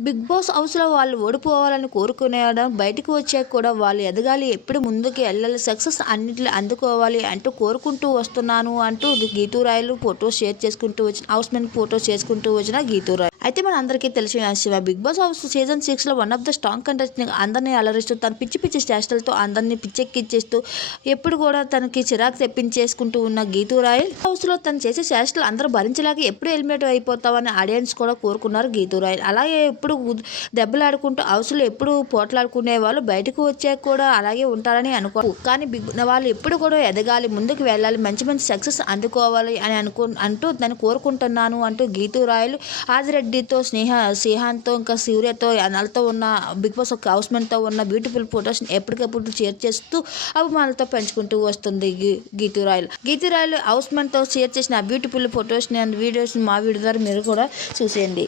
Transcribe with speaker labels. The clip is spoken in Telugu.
Speaker 1: బిగ్ బాస్ హౌస్లో వాళ్ళు ఓడిపోవాలని కోరుకునేయడం బయటకు వచ్చాక కూడా వాళ్ళు ఎదగాలి ఎప్పుడు ముందుకు వెళ్ళాలి సక్సెస్ అన్నింటిని అందుకోవాలి అంటూ కోరుకుంటూ వస్తున్నాను అంటూ గీతూరాయలు ఫోటో షేర్ చేసుకుంటూ వచ్చిన హౌస్ ఫోటో చేసుకుంటూ వచ్చిన గీతూరాయ్ అయితే మన అందరికీ తెలిసిన Shiva. Big boss house season సిక్స్లో one of the strong contestant అందరినీ అలరిస్తూ తన పిచ్చి పిచ్చి చేష్టలతో అందరినీ పిచ్చెక్కిచ్చేస్తూ ఎప్పుడు కూడా తనకి చిరాకు తెప్పించేసుకుంటూ ఉన్న గీతూరాయ్ రాయల్. హౌస్లో తను చేసే చేష్టలు అందరూ భరించలేక ఎప్పుడు ఎలిమినేట్ అయిపోతామని ఆడియన్స్ కూడా కోరుకున్నారు గీతూరాయ్ అలాగే ఎప్పుడు దెబ్బలాడుకుంటూ హౌస్లో ఎప్పుడు పోట్లాడుకునే వాళ్ళు బయటకు వచ్చాక కూడా అలాగే ఉంటారని అనుకో కానీ బిగ్ వాళ్ళు ఎప్పుడు కూడా ఎదగాలి ముందుకు వెళ్ళాలి మంచి మంచి సక్సెస్ అందుకోవాలి అని అనుకో అంటూ దాన్ని కోరుకుంటున్నాను అంటూ గీతూ రాయలు. రెడ్డితో స్నేహ స్నేహాంతో ఇంకా సూర్యతో అనాలతో ఉన్న బిగ్ బాస్ ఒక హౌస్మెంట్తో ఉన్న బ్యూటిఫుల్ ఫొటోస్ ఎప్పటికప్పుడు షేర్ చేస్తూ అభిమానులతో పెంచుకుంటూ వస్తుంది గీ రాయల్. రాయలు రాయల్ రాయలు హౌస్మెంట్తో షేర్ చేసిన బ్యూటిఫుల్ ఫొటోస్ని అండ్ వీడియోస్ని మా వీడియో ద్వారా మీరు కూడా చూసేయండి.